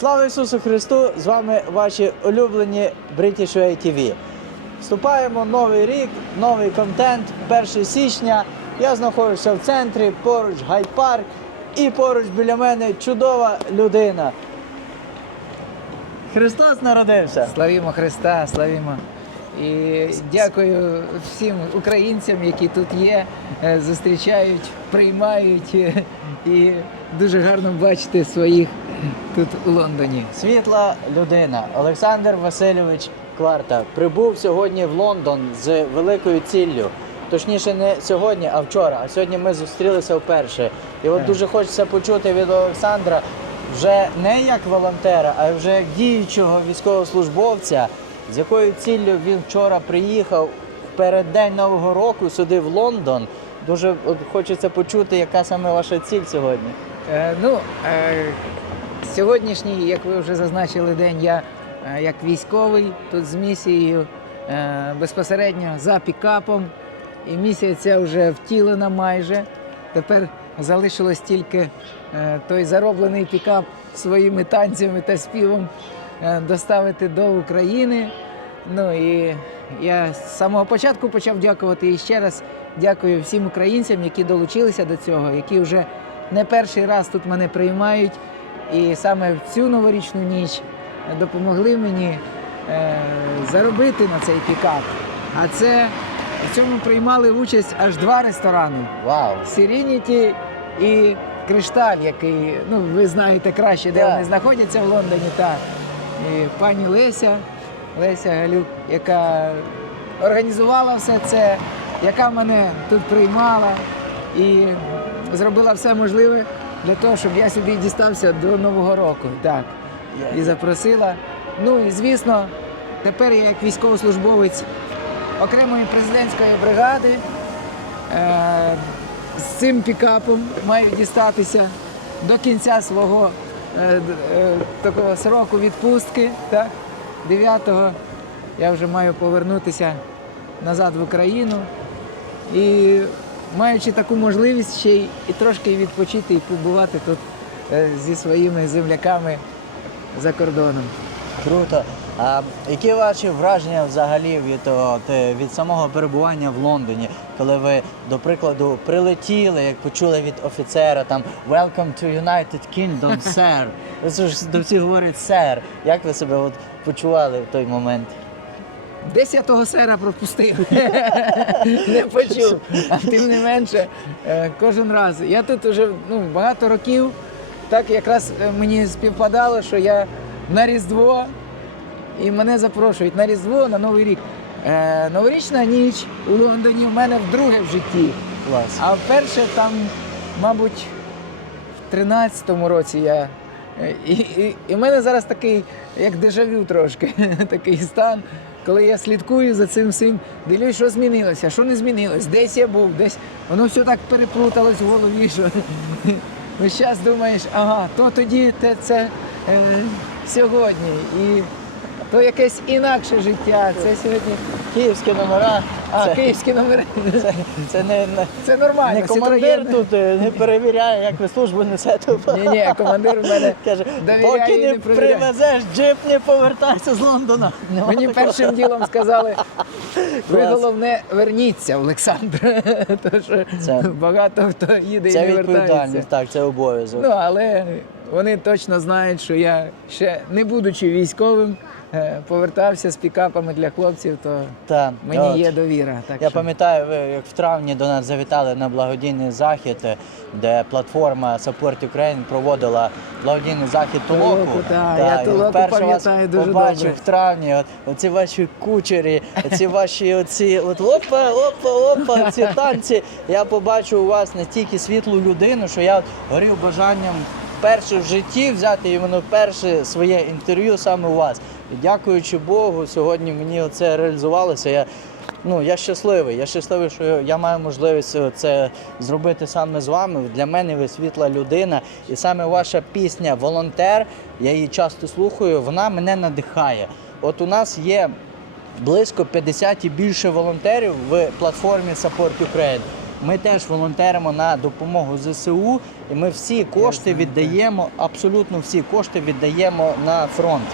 Слава Ісусу Христу! З вами ваші улюблені British Way TV. Вступаємо новий рік, новий контент, 1 січня. Я знаходжуся в центрі, поруч гайд-парк і поруч біля мене чудова людина. Христос народився. Славімо Христа, славімо. І дякую всім українцям, які тут є, е, зустрічають, приймають е, і дуже гарно бачити своїх тут у Лондоні. Світла людина Олександр Васильович Кварта прибув сьогодні в Лондон з великою ціллю. Точніше, не сьогодні, а вчора. А сьогодні ми зустрілися вперше. І от Так. дуже хочеться почути від Олександра вже не як волонтера, а вже як діючого військовослужбовця, з якою ціллю він вчора приїхав в переддень Нового року сюди в Лондон. Дуже от, хочеться почути, яка саме ваша ціль сьогодні. Е, ну, е, сьогоднішній, як ви вже зазначили, день я е, як військовий тут з місією е, безпосередньо за пікапом. І місія ця вже втілена майже. Тепер залишилось тільки е, той зароблений пікап своїми танцями та співом доставити до України. Ну і я з самого початку почав дякувати і ще раз дякую всім українцям, які долучилися до цього, які вже не перший раз тут мене приймають. І саме в цю новорічну ніч допомогли мені е, заробити на цей пікап. А це в цьому приймали участь аж два ресторани: Вау! Serenity і Кришталь, який ну ви знаєте краще, де Так. вони знаходяться в Лондоні. Та і пані Леся, Леся Галюк, яка організувала все це, яка мене тут приймала і зробила все можливе для того, щоб я сюди дістався до Нового року. Так. І запросила. Ну і звісно, тепер я як військовослужбовець окремої президентської бригади е, з цим пікапом маю дістатися до кінця свого е, е, такого сроку відпустки. Так? 9-го я вже маю повернутися назад в Україну. І маючи таку можливість ще й і трошки відпочити і побувати тут е, зі своїми земляками за кордоном. Круто. А які ваші враження взагалі від, от, від самого перебування в Лондоні, коли ви, до прикладу, прилетіли, як почули від офіцера там Welcome to United Kingdom, sir. Це ж до всіх говорять сер. Як ви себе от почували в той момент? Десь я того сера пропустив. Не почув. А тим не менше, е, кожен раз. Я тут вже ну, багато років. Так якраз е, мені співпадало, що я на Різдво і мене запрошують на Різдво, на Новий рік. Е, Новорічна ніч у Лондоні в мене вдруге в житті. Клас. А вперше там, мабуть, в 13-му році я. І, і, і в мене зараз такий, як дежавю трошки, такий стан, коли я слідкую за цим всім, дивлюсь, що змінилося, що не змінилось, десь я був, десь воно все так переплуталось в голові, що весь час думаєш, ага, то тоді те це е, сьогодні. І то якесь інакше життя. Це сьогодні. Київські номера. А, це, київські номери. це, це не, не, Це нормально. не командир Citroën. тут е, не перевіряє, як ви службу несете. Ні, ні, командир в мене Каже, поки не не привезеш джип, не повертайся з Лондона. Нема Мені такого. першим ділом сказали, ви головне верніться, Олександр. Що Це- багато хто їде Це і не вертається. відповідальність, так, це обов'язок. Ну, але вони точно знають, що я ще не будучи військовим, повертався з пікапами для хлопців, то Та, мені от. є довіра. Так Я що... пам'ятаю, ви як в травні до нас завітали на благодійний захід, е, де платформа Support Ukraine проводила благодійний захід та, Та, я вас пам'ятаю дуже побачив добре. в травні. От, оці ваші кучері, оці ваші оці, от опа, опа, опа, ці танці. Я побачив у вас настільки світлу людину, що я горів бажанням вперше в житті взяти іменно перше своє інтерв'ю саме у вас. І дякуючи Богу, сьогодні мені це реалізувалося. Я Ну, я щасливий. Я щасливий, що я маю можливість е, це зробити саме з вами. Для мене ви світла людина. І саме ваша пісня Волонтер, я її часто слухаю, вона мене надихає. От у нас є близько 50 і більше волонтерів в платформі Support Ukraine. Ми теж волонтеримо на допомогу ЗСУ, і ми всі кошти віддаємо, абсолютно всі кошти віддаємо на фронт.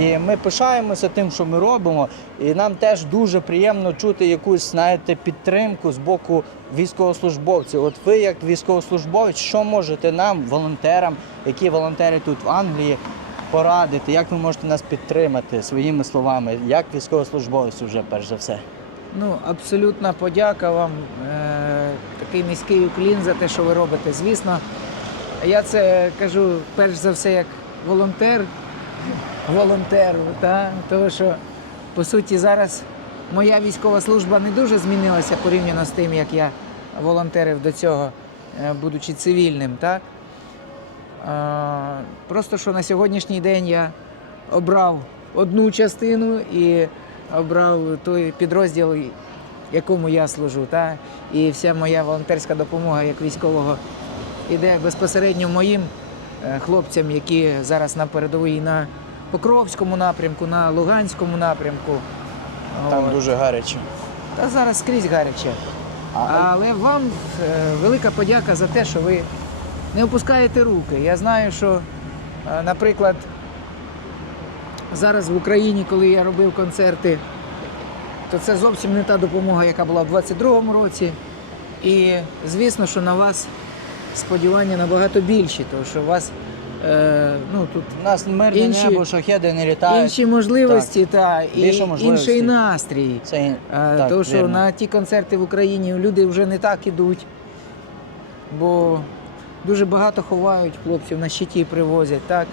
І ми пишаємося тим, що ми робимо. І нам теж дуже приємно чути якусь, знаєте, підтримку з боку військовослужбовців. От ви, як військовослужбовець, що можете нам, волонтерам, які волонтери тут в Англії, порадити? Як ви можете нас підтримати своїми словами, як військовослужбовець вже перш за все? Ну, абсолютна подяка вам. Такий низький уклін за те, що ви робите. Звісно, я це кажу перш за все як волонтер, волонтер, та? тому що по суті зараз моя військова служба не дуже змінилася порівняно з тим, як я волонтерив до цього, е, будучи цивільним. Так? Е, Просто що на сьогоднішній день я обрав одну частину і обрав той підрозділ, якому я служу. Та? І вся моя волонтерська допомога як військового іде безпосередньо моїм е, хлопцям, які зараз на передовій на Покровському напрямку, на Луганському напрямку. Там От. дуже гаряче. Та зараз скрізь гаряче. А- Але вам е, велика подяка за те, що ви не опускаєте руки. Я знаю, що, е, наприклад, зараз в Україні, коли я робив концерти, то це зовсім не та допомога, яка була в 22-му році. І звісно, що на вас сподівання набагато більші, тому що у вас е, ну, тут У нас мирне Інші- небо, шахеди не літають. інші можливості та, і Більше можливостей. інший настрій. Це Е, так, Тому що вірно. на ті концерти в Україні люди вже не так ідуть, бо дуже багато ховають хлопців на щиті привозять, так?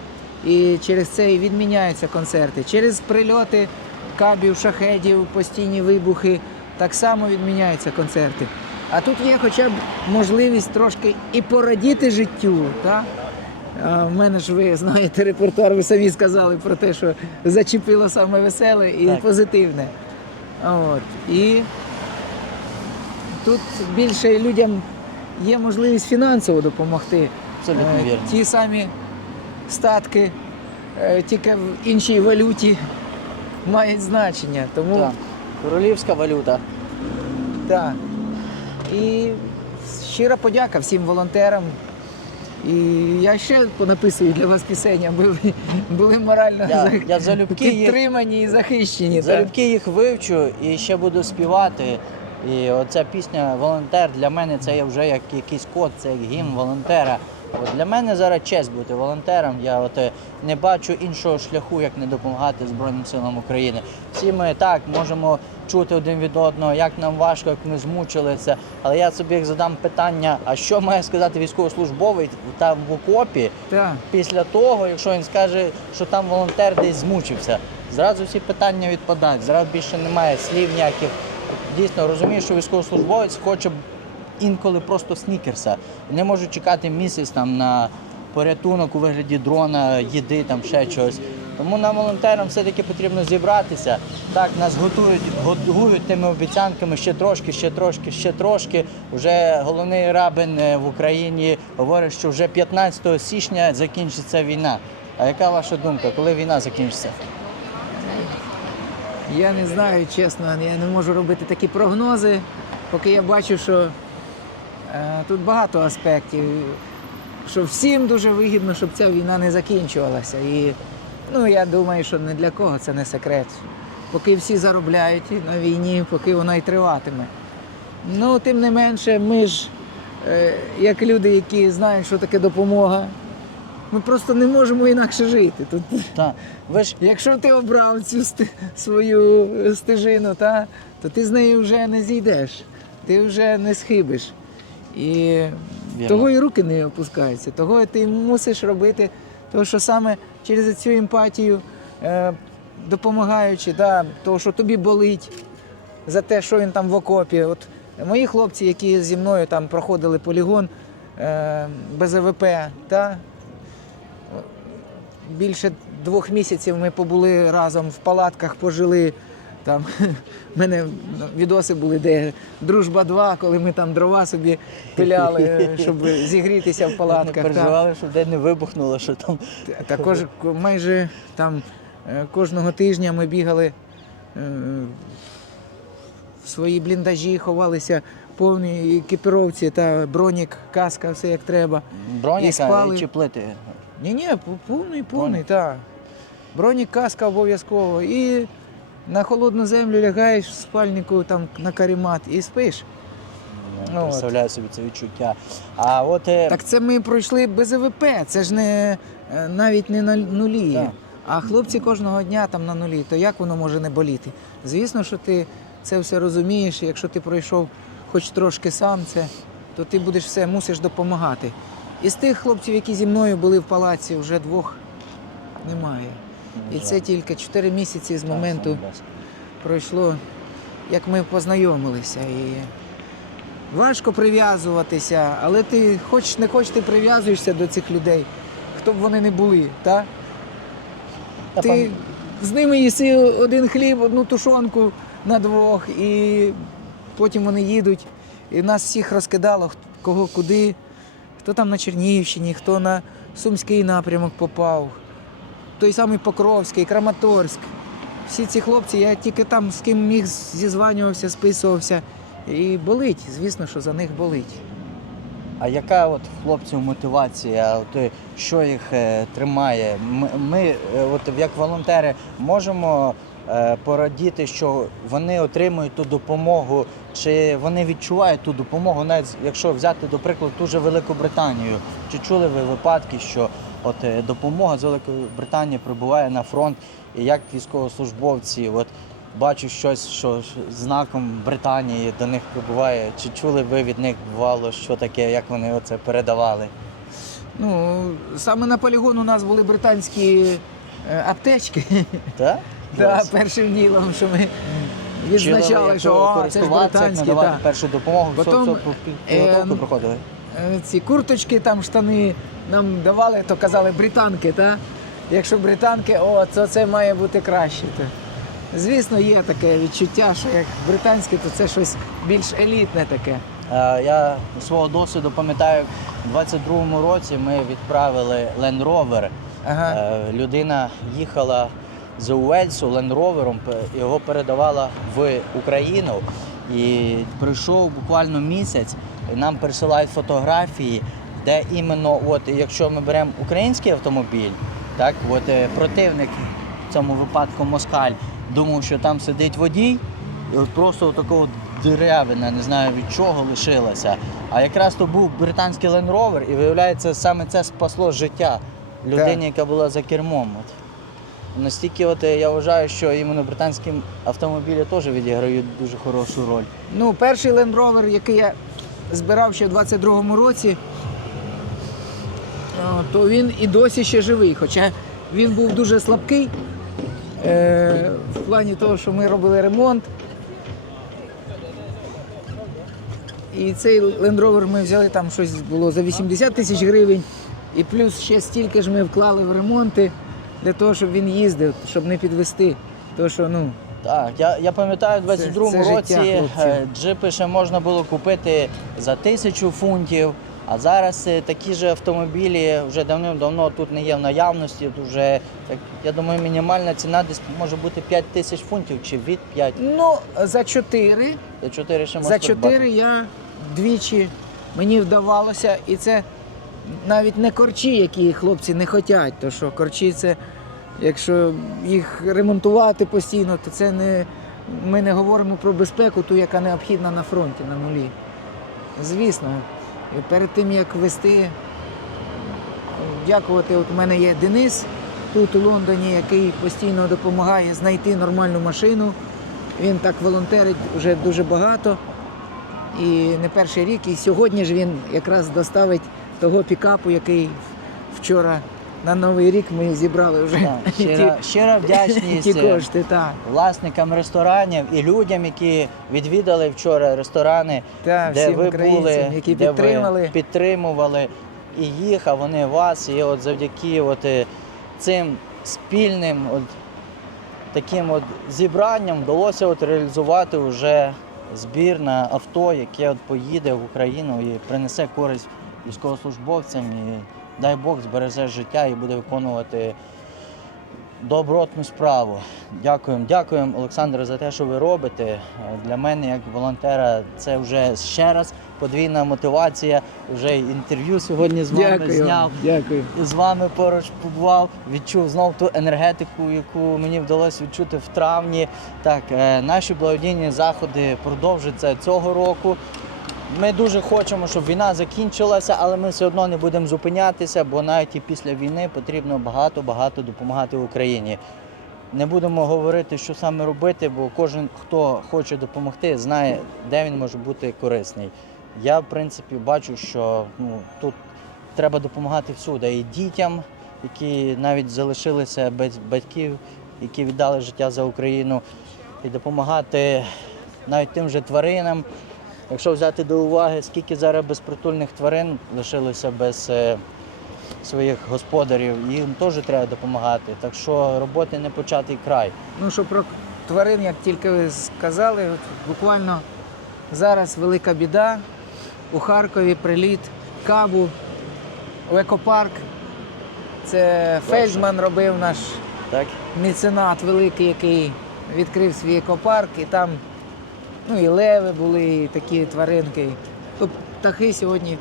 І через це і відміняються концерти. Через прильоти кабів, шахедів, постійні вибухи так само відміняються концерти. А тут є хоча б можливість трошки і порадіти життю. Так? А в мене ж ви знаєте репертуар, ви самі сказали про те, що зачепило саме веселе і Так. позитивне. От. І тут більше людям є можливість фінансово допомогти. Абсолютно Е, вірно. Ті самі статки, е, тільки в іншій валюті мають значення. Тому Так. Королівська валюта. так. І щира подяка всім волонтерам. І я ще понаписую для вас пісень, аби ви були морально Я- зах- я залюбки їх- підтримані і захищені. так. Залюбки їх вивчу і ще буду співати. І оця пісня Волонтер для мене це є вже як якийсь код, це як гімн волонтера. От для мене зараз честь бути волонтером. Я от е, не бачу іншого шляху, як не допомагати Збройним силам України. Всі ми так можемо чути один від одного, як нам важко, як ми змучилися. Але я собі задам питання: а що має сказати військовослужбовець там в окопі, Так. після того, якщо він скаже, що там волонтер десь змучився, зразу всі питання відпадають, зразу більше немає слів ніяких. Дійсно, розумію, що військовослужбовець хоче інколи просто снікерса. Не може чекати місяць там на порятунок у вигляді дрона, їди, там ще чогось. Тому нам, волонтерам, все-таки потрібно зібратися. Так, нас готують, готують тими обіцянками ще трошки, ще трошки, ще трошки. Вже головний рабин е, в Україні говорить, що вже 15 січня закінчиться війна. А яка ваша думка, коли війна закінчиться? Я не знаю, чесно, я не можу робити такі прогнози, поки я бачу, що тут багато аспектів. Що всім дуже вигідно, щоб ця війна не закінчувалася. І ну, я думаю, що не для кого це не секрет. Поки всі заробляють на війні, поки вона і триватиме. Ну, тим не менше, ми ж, е, як люди, які знають, що таке допомога, ми просто не можемо інакше жити. Тут Так. Ви ж Якщо ти обрав цю сти- свою стежину, та, то ти з нею вже не зійдеш, ти вже не схибиш. І Вірно. того і руки не опускаються, того ти мусиш робити, тому що саме через цю емпатію, е, допомагаючи, да, того, що тобі болить за те, що він там в окопі. От мої хлопці, які зі мною там проходили полігон е, без АВП, та, більше двох місяців ми побули разом в палатках, пожили. Там в мене відоси були, де дружба 2, коли ми там дрова собі пиляли, щоб зігрітися в палатках. та. переживали, щоб де не вибухнуло, що там. Також майже там е, кожного тижня ми бігали е, в свої бліндажі, ховалися повній екіпіровці та бронік, каска, все як треба. І Броніка спали. чи плити? Ні, ні, повний, Повний. так. Бронік, каска обов'язково. І на холодну землю лягаєш в спальнику там на каремат і спиш. Я Ну, представляю собі це відчуття. А от е, Так це ми пройшли без ВВП, це ж не е, навіть не на нулі. Так. А хлопці кожного дня там на нулі, то як воно може не боліти? Звісно, що ти це все розумієш, і якщо ти пройшов хоч трошки сам це, то ти будеш все, мусиш допомагати. Із тих хлопців, які зі мною були в палаці, вже двох немає. І це тільки 4 місяці з моменту пройшло, як ми познайомилися. І важко прив'язуватися, але ти хоч не хоч ти прив'язуєшся до цих людей, хто б вони не були. Та? Ти з ними їси один хліб, одну тушонку на двох, і потім вони їдуть. І нас всіх розкидало, кого куди, хто там на Чернігівщині, хто на Сумський напрямок попав, той самий Покровський, Краматорськ. Всі ці хлопці, я тільки там з ким міг зізванювався, списувався. І болить, звісно, що за них болить. А яка от хлопців мотивація? От, е, що їх е, тримає? Ми, ми е, от як волонтери, можемо е, порадіти, що вони отримують ту допомогу, чи вони відчувають ту допомогу, навіть якщо взяти до прикладу ту же Велику Британію. Чи чули ви випадки, що от е, допомога з Великої Британії прибуває на фронт, і як військовослужбовці от бачу щось, що знаком Британії до них прибуває. Чи чули ви від них бувало, що таке, як вони оце передавали? Ну, саме на полігон у нас були британські е, аптечки. Так? Да, першим ділом, що ми відзначали, що о, це ж британські. надавати Да. першу допомогу, все, Потім, все підготовку ем, проходили. Е, Ці курточки, там штани нам давали, то казали британки, та? Якщо британки, о, то це має бути краще. То. Звісно, є таке відчуття, що як британське, то це щось більш елітне таке. Е, Я свого досвіду пам'ятаю, у 22-му році ми відправили Land Rover. Ага. Е, Людина їхала з Уельсу Land Roverом, п- його передавала в Україну. І пройшов буквально місяць, нам присилають фотографії, де іменно, от, якщо ми беремо український автомобіль, так, от, е, противник, в цьому випадку москаль, думав, що там сидить водій, і от просто такого деревина, не знаю від чого лишилася. А якраз то був британський Land Rover, і виявляється, саме це спасло життя людині, яка була за кермом. От. Настільки от, я вважаю, що іменно британські автомобілі теж відіграють дуже хорошу роль. Ну, перший Land Rover, який я збирав ще в 22-му році, то він і досі ще живий. Хоча він був дуже слабкий е, в плані того, що ми робили ремонт. І цей Rover ми взяли там щось було за 80 тисяч гривень. І плюс ще стільки ж ми вклали в ремонти для того, щоб він їздив, щоб не підвести. То, що, ну, Так, я, я пам'ятаю, у Це- 22-му це життя році хлопців. е, джипи ще можна було купити за тисячу фунтів. А зараз е, такі ж автомобілі вже давним-давно тут не є в наявності. Тут вже, так, я думаю, мінімальна ціна десь може бути 5 тисяч фунтів чи від 5. ну за 4 За 4 ще можна За придбати. чотири я двічі мені вдавалося, і це навіть не корчі, які хлопці не хочуть. То що корчі це, якщо їх ремонтувати постійно, то це не. Ми не говоримо про безпеку, ту, яка необхідна на фронті, на нулі. Звісно, перед тим як вести, дякувати, от у мене є Денис тут у Лондоні, який постійно допомагає знайти нормальну машину. Він так волонтерить вже дуже багато. І не перший рік. І сьогодні ж він якраз доставить того пікапу, який вчора на Новий рік ми зібрали вже Так, ті, щира, щира вдячність ті е, кошти. Так. власникам ресторанів і людям, які відвідали вчора ресторани, Та, де всім ви були, які де підтримали. ви підтримували і їх, а вони вас. І от завдяки от, е, цим спільним от, таким от зібранням вдалося от реалізувати вже збір на авто, яке от поїде в Україну і принесе користь військовослужбовцям. І дай Бог збереже життя і буде виконувати добротну справу. Дякуємо, дякуємо, Олександре, за те, що ви робите. Для мене, як волонтера, це вже ще раз подвійна мотивація. Вже інтерв'ю сьогодні з вами Дякую. зняв. Дякую. І з вами поруч побував, відчув знов ту енергетику, яку мені вдалося відчути в травні. Так, е, наші благодійні заходи продовжаться цього року. Ми дуже хочемо, щоб війна закінчилася, але ми все одно не будемо зупинятися, бо навіть і після війни потрібно багато-багато допомагати Україні. Не будемо говорити, що саме робити, бо кожен, хто хоче допомогти, знає, де він може бути корисний. Я, в принципі, бачу, що ну, тут треба допомагати всюди. І дітям, які навіть залишилися без батьків, які віддали життя за Україну, і допомагати навіть тим же тваринам. Якщо взяти до уваги, скільки зараз безпритульних тварин лишилося без е, своїх господарів, їм теж треба допомагати. Так що роботи не початий край. Ну що про тварин, як тільки ви сказали, от буквально зараз велика біда. У Харкові приліт кабу в екопарк. Це Фельдман робив наш Так? меценат великий, який відкрив свій екопарк, і там ну, і леви були, і такі тваринки. Тут птахи сьогодні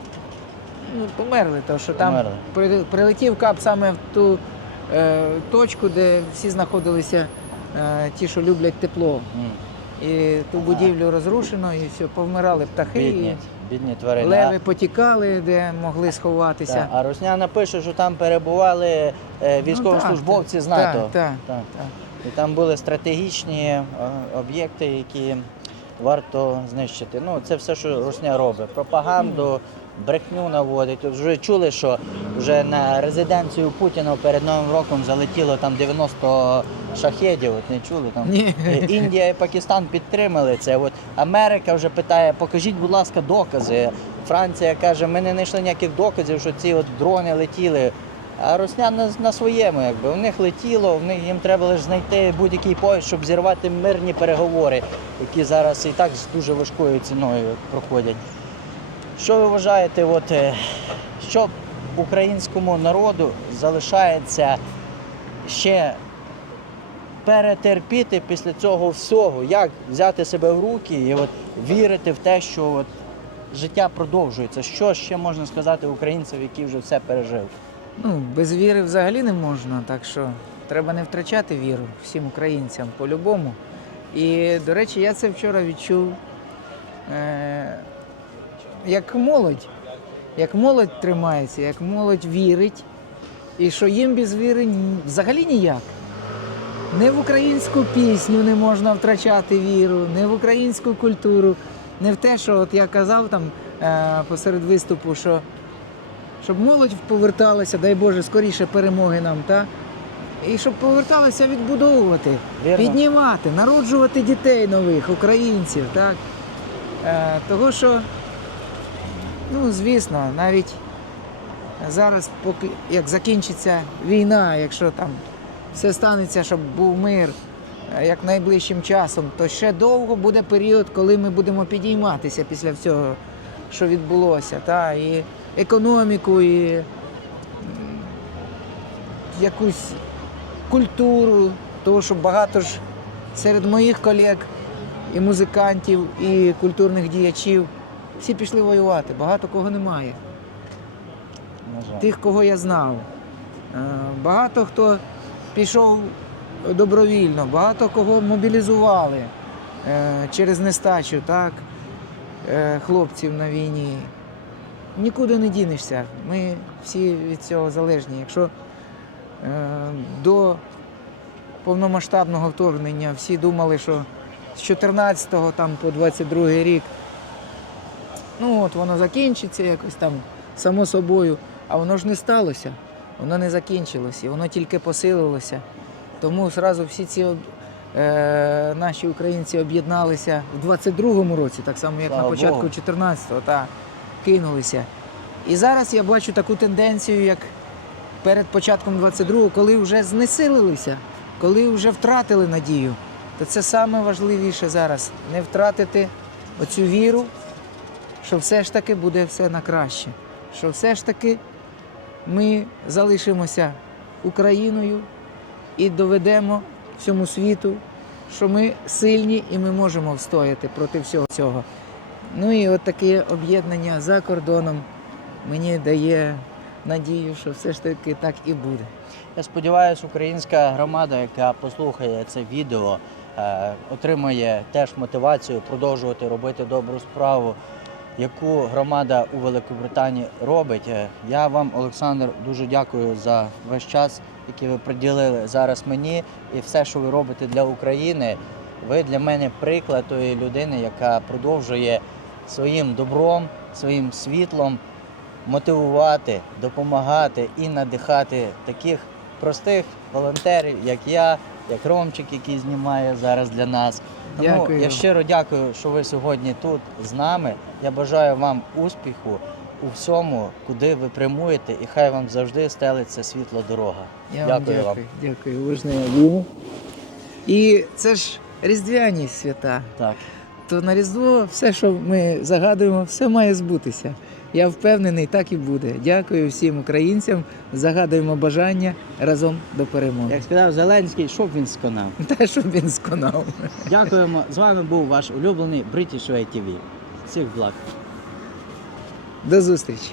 ну, померли, тому що там Померли. при- прилетів кап саме в ту е, точку, де всі знаходилися е, ті, що люблять тепло. М. І ту будівлю розрушено, і все, повмирали птахи. Бідні, бідні і тварини. Леви потікали, де могли сховатися. Так, а Росняна пише, що там перебували е, військовослужбовці Ну, з НАТО. Так, так, Так. так. І там були стратегічні е, об'єкти, які варто знищити. Ну, це все, що Русня робить. Пропаганду, брехню наводить. От вже чули, що вже на резиденцію Путіна перед Новим роком залетіло там 90 шахедів. От не чули там. Ні. Індія і Пакистан підтримали це. От Америка вже питає, покажіть, будь ласка, докази. Франція каже, ми не знайшли ніяких доказів, що ці от дрони летіли. А Росня на, на своєму, якби у них летіло, в них їм треба лише знайти будь-який пояс, щоб зірвати мирні переговори, які зараз і так з дуже важкою ціною проходять. Що ви вважаєте, от, е, що українському народу залишається ще перетерпіти після цього всього, як взяти себе в руки і от вірити в те, що от життя продовжується. Що ще можна сказати українцям, який вже все пережив? Ну, без віри взагалі не можна, так що треба не втрачати віру всім українцям по-любому. І, до речі, я це вчора відчув, е- як молодь. Як молодь тримається, як молодь вірить, і що їм без віри взагалі ніяк. Не в українську пісню не можна втрачати віру, не в українську культуру, не в те, що от я казав там е- посеред виступу, що щоб молодь поверталася, дай Боже, скоріше перемоги нам, та? І щоб поверталася відбудовувати, Вірно. піднімати, народжувати дітей нових, українців, так? Е, того, що, ну, звісно, навіть зараз, поки як закінчиться війна, якщо там все станеться, щоб був мир е, як найближчим часом, то ще довго буде період, коли ми будемо підійматися після всього, що відбулося. Та? І економіку, і якусь культуру, тому що багато ж серед моїх колег і музикантів, і культурних діячів всі пішли воювати, багато кого немає тих, кого я знав. Е, Багато хто пішов добровільно, багато кого мобілізували е, через нестачу, так, е, хлопців на війні. Нікуди не дінешся. Ми всі від цього залежні. Якщо е, до повномасштабного вторгнення всі думали, що з 14 там по 22 рік ну от воно закінчиться якось там само собою, а воно ж не сталося, воно не закінчилося, воно тільки посилилося. Тому зразу всі ці е, наші українці об'єдналися в 22-му році, так само як Слава на початку Богу. 14-го, та кинулися. І зараз я бачу таку тенденцію, як перед початком 22-го, коли вже знесилилися, коли вже втратили надію. То це саме важливіше зараз не втратити оцю віру, що все ж таки буде все на краще. Що все ж таки ми залишимося Україною і доведемо всьому світу, що ми сильні і ми можемо встояти проти всього цього. Ну і от таке об'єднання за кордоном мені дає надію, що все ж таки так і буде. Я сподіваюся, українська громада, яка послухає це відео, е, отримає теж мотивацію продовжувати робити добру справу, яку громада у Великобританії робить. Е, Я вам, Олександр, дуже дякую за весь час, який ви приділили зараз мені, і все, що ви робите для України. Ви для мене приклад тої людини, яка продовжує своїм добром, своїм світлом мотивувати, допомагати і надихати таких простих волонтерів, як я, як Ромчик, який знімає зараз для нас. Тому Дякую. я щиро дякую, що ви сьогодні тут з нами. Я бажаю вам успіху у всьому, куди ви прямуєте, і хай вам завжди стелиться світла дорога. Я дякую вам вам. дякую. Дякую, Лужна Аліна. І це ж різдвяні свята. Так. То на Різдво все, що ми загадуємо, все має збутися. Я впевнений, так і буде. Дякую всім українцям. Загадуємо бажання разом до перемоги. Як сказав Зеленський, щоб він сконав. Те, щоб він сконав. Дякуємо. З вами був ваш улюблений British Way TV. Всіх благ. До зустрічі.